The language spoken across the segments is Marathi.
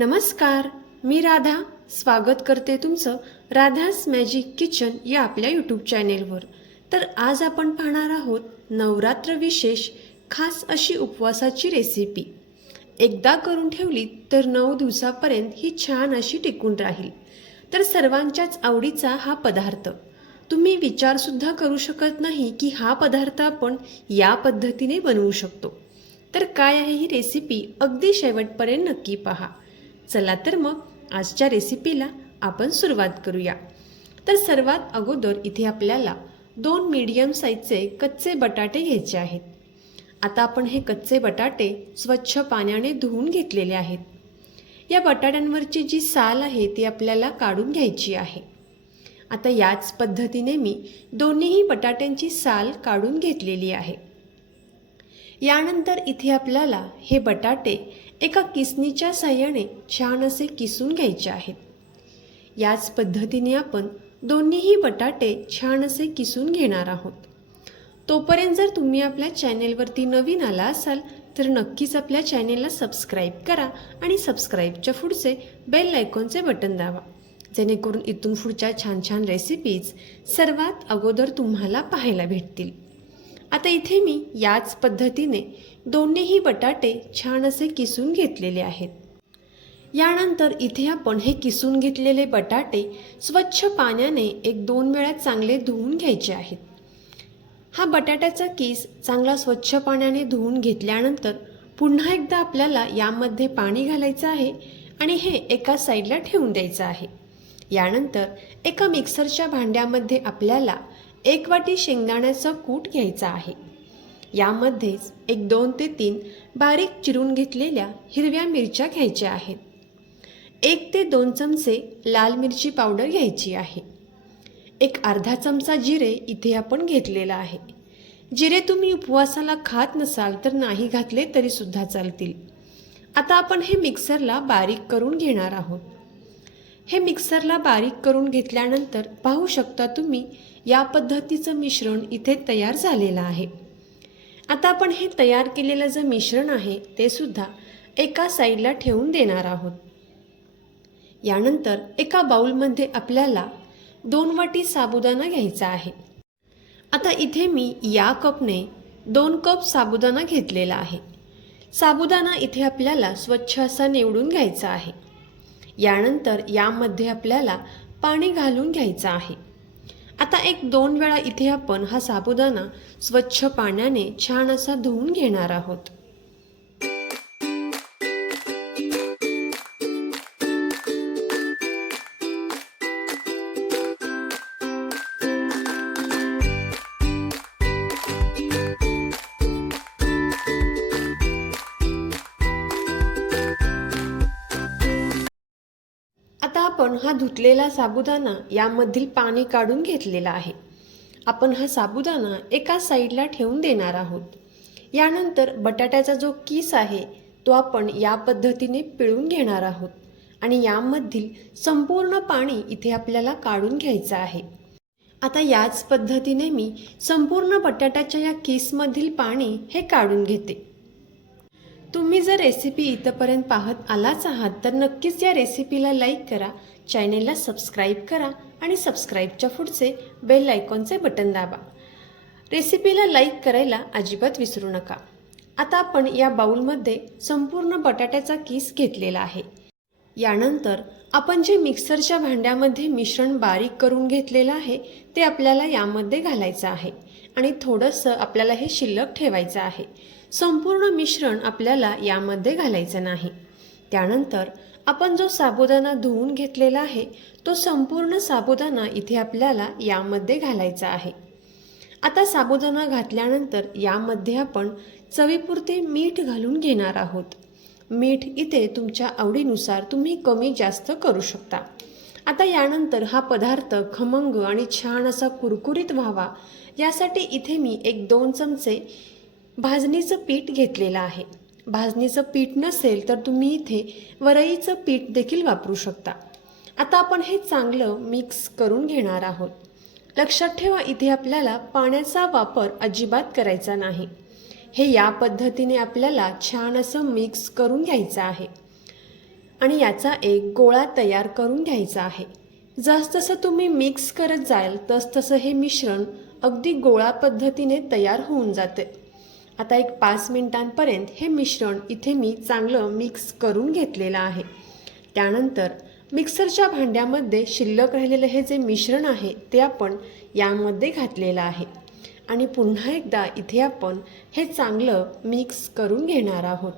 नमस्कार मी राधा. स्वागत करते तुमचं राधास मॅजिक किचन या आपल्या यूट्यूब चॅनेलवर तर आज आपण पाहणार आहोत नवरात्र विशेष खास अशी उपवासाची रेसिपी एकदा करून ठेवली तर नऊ दिवसापर्यंत ही छान अशी टिकून राहील. तर सर्वांच्याच आवडीचा हा पदार्थ. तुम्ही विचारसुद्धा करू शकत नाही की हा पदार्थ आपण या पद्धतीने बनवू शकतो. तर काय आहे ही रेसिपी अगदी शेवटपर्यंत नक्की पहा. चला तर मग आजच्या रेसिपीला आपण सुरुवात करूया. तर सर्वात अगोदर इथे आपल्याला दोन मीडियम साईजचे कच्चे बटाटे घ्यायचे आहेत. आता आपण हे कच्चे बटाटे स्वच्छ पाण्याने धुवून घेतलेले आहेत. या बटाट्यांवरची जी साल आहे ती आपल्याला काढून घ्यायची आहे. आता याच पद्धतीने मी दोन्हीही बटाट्यांची साल काढून घेतलेली आहे. यानंतर इथे आपल्याला हे बटाटे एका किसणीच्या साह्याने छान असे किसून घ्यायचे आहेत. याच पद्धतीने आपण दोन्हीही बटाटे छान असे किसून घेणार आहोत. तोपर्यंत जर तुम्ही आपल्या चॅनेलवरती नवीन आला असाल तर नक्कीच आपल्या चॅनेलला सबस्क्राईब करा आणि सबस्क्राईबच्या पुढचे बेल आयकॉनचे बटन दाबा. जेणेकरून इथून पुढच्या छान छान रेसिपीज सर्वात अगोदर तुम्हाला पाहायला भेटतील. आता इथे मी याच पद्धतीने दोन्हीही बटाटे छान असे किसून घेतलेले आहेत. यानंतर इथे आपण हे किसून घेतलेले बटाटे स्वच्छ पाण्याने एक दोन वेळा चांगले धुवून घ्यायचे आहेत. हा बटाट्याचा किस चांगला स्वच्छ पाण्याने धुवून घेतल्यानंतर पुन्हा एकदा आपल्याला यामध्ये पाणी घालायचं आहे आणि हे एका साईडला ठेवून द्यायचं आहे. यानंतर एका मिक्सरच्या भांड्यामध्ये आपल्याला एक वाटी शेंगदाण्याचा कूट घ्यायचा आहे. यामध्येच एक दोन ते तीन बारीक चिरून घेतलेल्या हिरव्या मिरच्या घ्यायच्या आहेत. एक ते दोन चमचे लाल मिरची पावडर घ्यायची आहे. एक अर्धा चमचा जिरे इथे आपण घेतलेला आहे. जिरे तुम्ही उपवासाला खात नसाल तर नाही घातले तरीसुद्धा चालतील. आता आपण हे मिक्सरला बारीक करून घेणार आहोत. हे मिक्सरला बारीक करून घेतल्यानंतर पाहू शकता तुम्ही या पद्धतीचं मिश्रण इथे तयार झालेलं आहे. आता आपण हे तयार केलेलं जे मिश्रण आहे ते सुद्धा एका साईडला ठेवून देणार आहोत. यानंतर एका बाउलमध्ये आपल्याला दोन वाटी साबुदाणा घ्यायचा आहे. आता इथे मी या कपने दोन कप साबुदाणा घेतलेला आहे. साबुदाणा इथे आपल्याला स्वच्छ असा निवडून घ्यायचा आहे. यानंतर यामध्ये आपल्याला पाणी घालून घ्यायचं आहे. आता एक दोन वेळा इथे आपण हा साबुदाणा स्वच्छ पाण्याने छान असा धुवून घेणार आहोत. आपण हा धुतलेला साबुदाणा यामधील पाणी काढून घेतलेला आहे. आपण हा साबुदाणा एका साईडला ठेवून देणार आहोत. यानंतर बटाट्याचा जो किस आहे तो आपण या पद्धतीने पिळून घेणार आहोत आणि यामधील संपूर्ण पाणी इथे आपल्याला काढून घ्यायचं आहे. आता याच पद्धतीने मी संपूर्ण बटाट्याच्या या किसमधील पाणी हे काढून घेते. तुम्ही जर रेसिपी इथंपर्यंत पाहत आलाच आहात तर नक्कीच या रेसिपीला लाईक करा चॅनेलला सबस्क्राईब करा आणि सबस्क्राईबच्या पुढचे बेल आयकॉनचे बटन दाबा. रेसिपीला लाईक करायला अजिबात विसरू नका. आता आपण या बाउलमध्ये संपूर्ण बटाट्याचा किस घेतलेला आहे. यानंतर आपण जे मिक्सरच्या भांड्यामध्ये मिश्रण बारीक करून घेतलेलं आहे ते आपल्याला यामध्ये घालायचं आहे आणि थोडंसं आपल्याला हे शिल्लक ठेवायचं आहे. संपूर्ण मिश्रण आपल्याला यामध्ये घालायचं नाही. त्यानंतर आपण जो साबुदाणा धुवून घेतलेला आहे तो संपूर्ण साबुदाणा इथे आपल्याला यामध्ये घालायचा आहे. आता साबुदाणा घातल्यानंतर यामध्ये आपण चवीपुरते मीठ घालून घेणार आहोत. मीठ इथे तुमच्या आवडीनुसार तुम्ही कमी जास्त करू शकता. आता यानंतर हा पदार्थ खमंग आणि छान असा कुरकुरीत व्हावा. यासाठी इथे मी एक दोन चमचे भाजणीचं पीठ घेतलेलं आहे. भाजणीचं पीठ नसेल तर तुम्ही इथे वरईचं पीठ देखील वापरू शकता. आता आपण हे चांगलं मिक्स करून घेणार आहोत. लक्षात ठेवा इथे आपल्याला पाण्याचा वापर अजिबात करायचा नाही. हे या पद्धतीने आपल्याला छान असं मिक्स करून घ्यायचं आहे. आणि याचा एक गोळा तयार करून घ्यायचा आहे. जसजसं तुम्ही मिक्स करत जाल तसतसं हे मिश्रण अगदी गोळा पद्धतीने तयार होऊन जाते. आता एक पाच मिनिटांपर्यंत हे मिश्रण इथे मी चांगलं मिक्स करून घेतलेलं आहे. त्यानंतर मिक्सरच्या भांड्यामध्ये शिल्लक राहिलेलं हे जे मिश्रण आहे ते आपण यामध्ये घातलेलं आहे. आणि पुन्हा एकदा इथे आपण हे चांगलं मिक्स करून घेणार आहोत.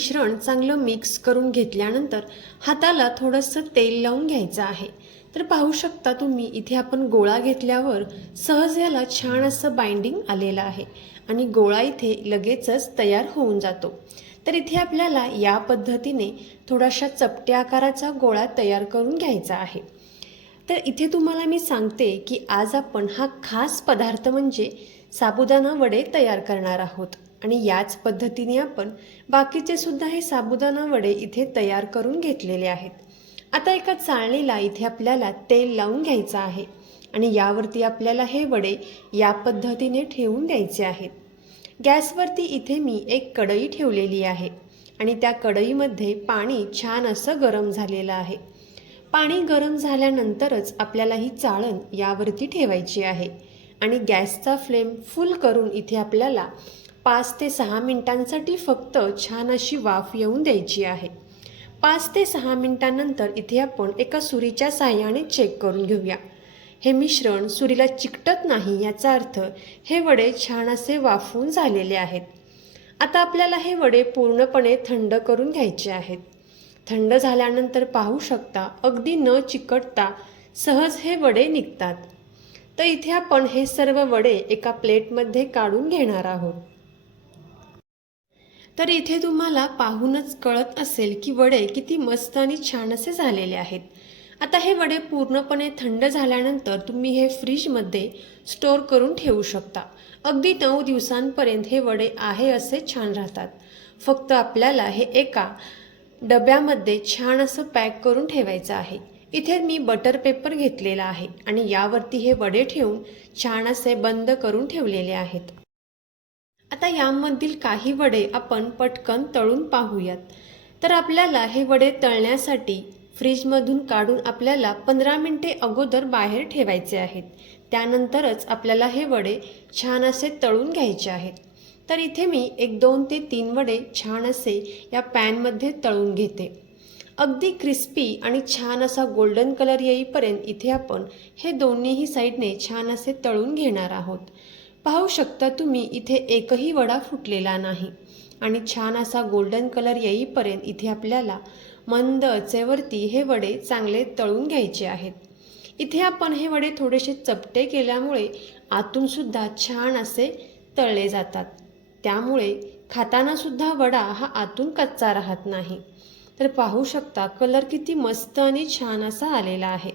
मिश्रण चांगलं मिक्स करून घेतल्यानंतर हाताला थोडंसं तेल लावून घ्यायचं आहे. तर पाहू शकता तुम्ही इथे आपण गोळा घेतल्यावर सहज याला छान असं बाइंडिंग आलेलं आहे आणि गोळा इथे लगेचच तयार होऊन जातो. तर इथे आपल्याला या पद्धतीने थोडाशा चपट्या आकाराचा गोळा तयार करून घ्यायचा आहे. तर इथे तुम्हाला मी सांगते की आज आपण हा खास पदार्थ म्हणजे साबुदाणा वडे तयार करणार आहोत. आणि याच पद्धतीने आपण बाकीचे सुद्धा हे साबुदाणा वडे इथे तयार करून घेतलेले आहेत. आता एका चाळणीला इथे आपल्याला तेल लावून घ्यायचं आहे आणि यावरती आपल्याला हे वडे या पद्धतीने ठेवून द्यायचे आहेत. गॅसवरती इथे मी एक कढई ठेवलेली आहे आणि त्या कढईमध्ये पाणी छान असं गरम झालेलं आहे. पाणी गरम झाल्यानंतरच आपल्याला ही चाळण यावरती ठेवायची आहे आणि गॅसचा फ्लेम फुल करून इथे आपल्याला पाच ते सहा मिनिटांसाठी फक्त छान अशी वाफ येऊन द्यायची आहे. पाच ते सहा मिनिटांनंतर इथे आपण एका सुरीच्या साह्याने चेक करून घेऊया. हे मिश्रण सुरीला चिकटत नाही याचा अर्थ हे वडे छान असे वाफवून झालेले आहेत. आता आपल्याला हे वडे पूर्णपणे थंड करून घ्यायचे आहेत. थंड झाल्यानंतर पाहू शकता अगदी न चिकटता सहज हे वडे निघतात. तर इथे आपण हे सर्व वडे एका प्लेटमध्ये काढून घेणार आहोत. तर इथे तुम्हाला पाहूनच कळत असेल की वडे किती मस्त आणि छान असे झालेले आहेत. आता हे वडे पूर्णपणे थंड झाल्यानंतर तुम्ही हे फ्रीजमध्ये स्टोअर करून ठेवू शकता. अगदी नऊ दिवसांपर्यंत हे वडे आहे असे छान राहतात. फक्त आपल्याला हे एका डब्यामध्ये छान असं पॅक करून ठेवायचं आहे. इथे मी बटर पेपर घेतलेला आहे आणि यावरती हे वडे ठेवून छान असे बंद करून ठेवलेले आहेत. आता यामधील काही वडे आपण पटकन तळून पाहूयात. तर आपल्याला हे वडे तळण्यासाठी फ्रीजमधून काढून आपल्याला पंधरा मिनटे अगोदर बाहेर ठेवायचे आहेत. त्यानंतरच आपल्याला हे वडे छान असे तळून घ्यायचे आहेत. तर इथे मी एक दोन ते तीन वडे छान असे या पॅनमध्ये तळून घेते. अगदी क्रिस्पी आणि छान असा गोल्डन कलर येईपर्यंत इथे आपण हे दोन्हीही साईडने छान असे तळून घेणार आहोत. पाहू शकता तुम्ही इथे एकही वडा फुटलेला नाही. आणि छान असा गोल्डन कलर येईपर्यंत इथे आपल्याला मंद अचेवरती हे वडे चांगले तळून घ्यायचे आहेत. इथे आपण हे वडे थोडेसे चपटे केल्यामुळे आतूनसुद्धा छान असे तळले जातात. त्यामुळे खातानासुद्धा वडा हा आतून कच्चा राहत नाही. तर पाहू शकता कलर किती मस्त आणि छान असा आलेला आहे.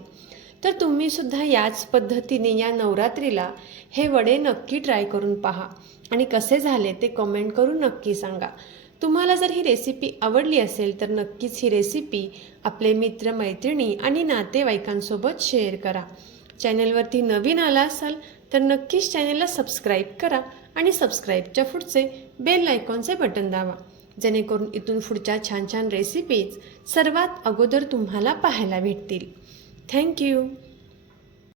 तर तुम्ही सुद्धा याच पद्धतीने या नवरात्रीला हे वडे नक्की ट्राय करून पहा. आणि कसे झाले ते कमेंट करून नक्की सांगा. तुम्हाला जर ही रेसिपी आवडली असेल तर नक्कीच ही रेसिपी आपले मित्र मैत्रिणी आणि नातेवाईकांसोबत शेअर करा. चॅनलवरती नवीन आला असाल तर नक्कीच चॅनलला सबस्क्राईब करा आणि सबस्क्राईबच्या पुढचे बेल आयकॉनचे बटन दावा जेणेकरून इथून पुढच्या छान छान रेसिपीज सर्वात अगोदर तुम्हाला पाहायला भेटतील. Thank you